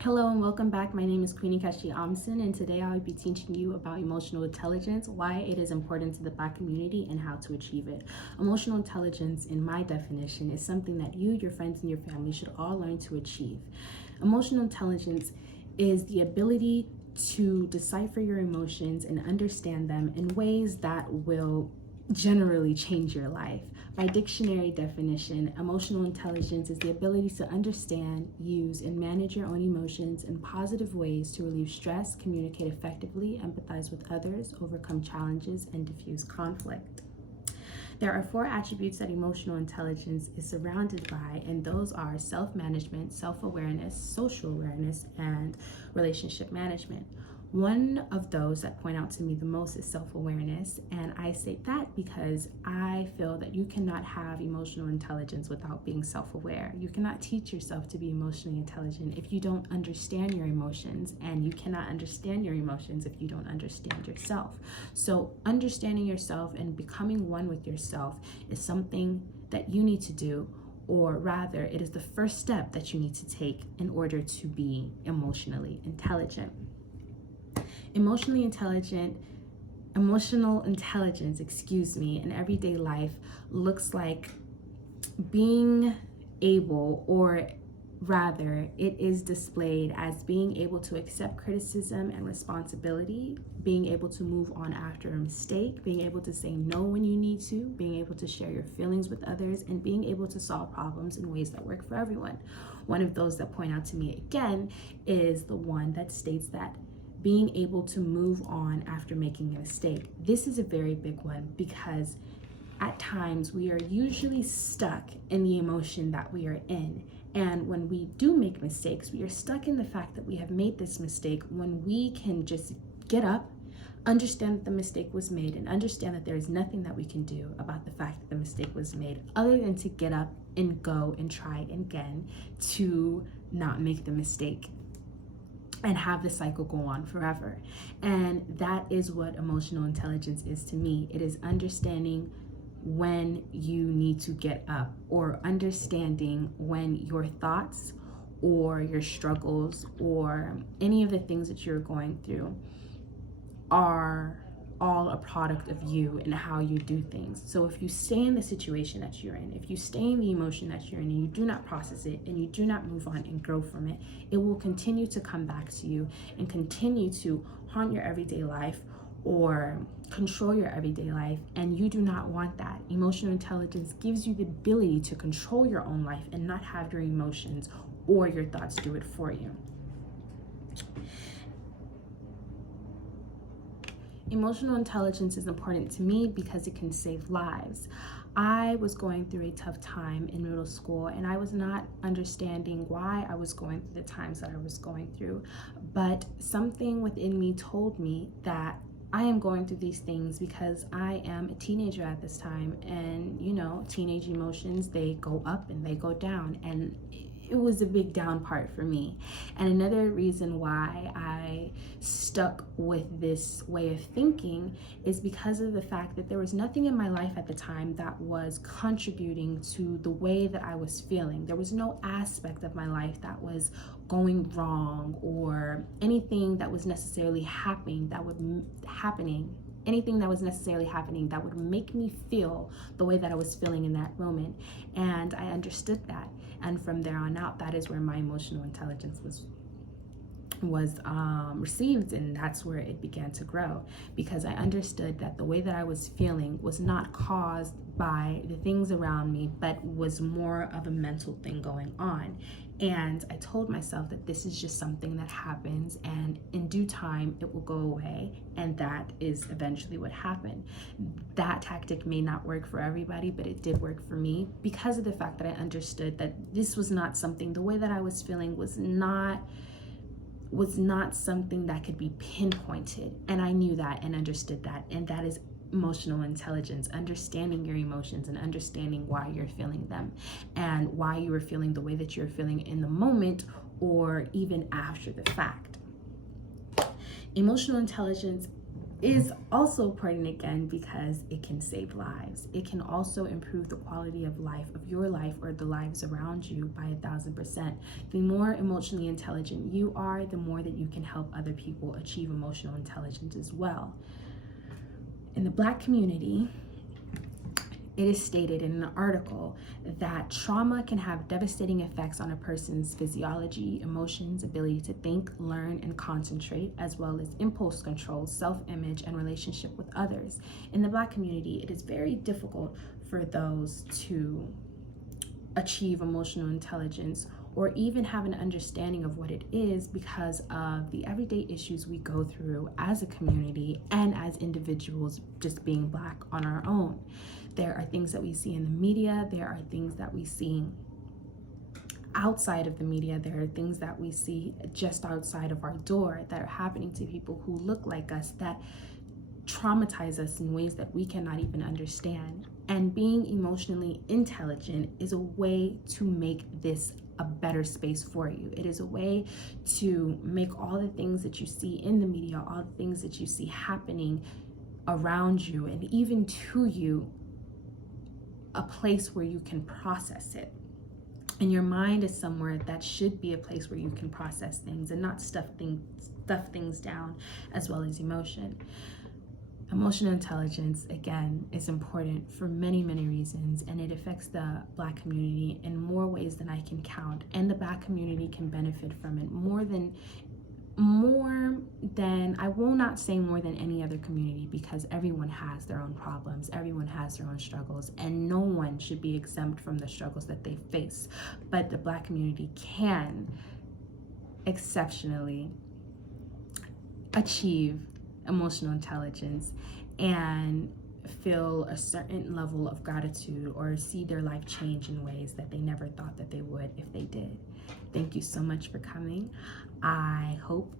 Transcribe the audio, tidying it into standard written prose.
Hello and welcome back. My name is Queenie Kashi Amson, and today I'll be teaching you about emotional intelligence, why it is important to the Black community, and how to achieve it. Emotional intelligence, in my definition, is something that you, your friends, and your family should all learn to achieve. Emotional intelligence is the ability to decipher your emotions and understand them in ways that will generally change your life. By dictionary definition, emotional intelligence is the ability to understand, use, and manage your own emotions in positive ways to relieve stress, communicate effectively, empathize with others, overcome challenges, and diffuse conflict. There are four attributes that emotional intelligence is surrounded by, and those are self-management, self-awareness, social awareness, and relationship management. One of those that point out to me the most is self-awareness, and I say that because I feel that you cannot have emotional intelligence without being self-aware. You cannot teach yourself to be emotionally intelligent if you don't understand your emotions, and you cannot understand your emotions if you don't understand yourself. So understanding yourself and becoming one with yourself is something that you need to do, or rather, it is the first step that you need to take in order to be emotionally intelligent. Emotional intelligence, in everyday life looks like being able, or rather, it is displayed as being able to accept criticism and responsibility, being able to move on after a mistake, being able to say no when you need to, being able to share your feelings with others, and being able to solve problems in ways that work for everyone. One of those that point out to me again is the one that states that being able to move on after making a mistake. This is a very big one because at times we are usually stuck in the emotion that we are in. And when we do make mistakes, we are stuck in the fact that we have made this mistake, when we can just get up, understand that the mistake was made, and understand that there is nothing that we can do about the fact that the mistake was made other than to get up and go and try again to not make the mistake and have the cycle go on forever. And that is what emotional intelligence is to me. It is understanding when you need to get up, or understanding when your thoughts or your struggles or any of the things that you're going through are all a product of you and how you do things. So if you stay in the situation that you're in, if you stay in the emotion that you're in, and you do not process it, and you do not move on and grow from it, it will continue to come back to you and continue to haunt your everyday life or control your everyday life, and you do not want that. Emotional intelligence gives you the ability to control your own life and not have your emotions or your thoughts do it for you. Emotional intelligence is important to me because it can save lives. I was going through a tough time in middle school, and I was not understanding why I was going through the times that I was going through. But something within me told me that I am going through these things because I am a teenager at this time. And teenage emotions, they go up and they go down. And it was a big down part for me. And another reason why I stuck with this way of thinking is because of the fact that there was nothing in my life at the time that was contributing to the way that I was feeling. There was no aspect of my life that was going wrong, or anything that was necessarily happening that would make me feel the way that I was feeling in that moment. And I understood that. And from there on out, that is where my emotional intelligence was received, and that's where it began to grow, because I understood that the way that I was feeling was not caused by the things around me, but was more of a mental thing going on. And I told myself that this is just something that happens, and in due time it will go away, and that is eventually what happened. That tactic may not work for everybody, but it did work for me because of the fact that I understood that this was not something, the way that I was feeling was not something that could be pinpointed. And I knew that and understood that, and that is emotional intelligence, understanding your emotions and understanding why you're feeling them and why you were feeling the way that you're feeling in the moment or even after the fact. Emotional intelligence is also important again because it can save lives. It can also improve the quality of life, of your life or the lives around you, by 1,000%. The more emotionally intelligent you are, the more that you can help other people achieve emotional intelligence as well. In the Black community, it is stated in an article that trauma can have devastating effects on a person's physiology, emotions, ability to think, learn, and concentrate, as well as impulse control, self-image, and relationship with others. In the Black community, it is very difficult for those to achieve emotional intelligence or even have an understanding of what it is because of the everyday issues we go through as a community and as individuals, just being Black on our own. There are things that we see in the media, there are things that we see outside of the media, there are things that we see just outside of our door that are happening to people who look like us, that traumatize us in ways that we cannot even understand. And being emotionally intelligent is a way to make this a better space for you. It is a way to make all the things that you see in the media, all the things that you see happening around you and even to you, a place where you can process it. And your mind is somewhere that should be a place where you can process things and not stuff things down, as well as emotion. Emotional intelligence, again, is important for many, many reasons, and it affects the Black community in more ways than I can count. And the Black community can benefit from it more than, I will not say more than any other community, because everyone has their own problems, everyone has their own struggles, and no one should be exempt from the struggles that they face. But the Black community can exceptionally achieve emotional intelligence and feel a certain level of gratitude or see their life change in ways that they never thought that they would if they did. Thank you so much for coming. I hope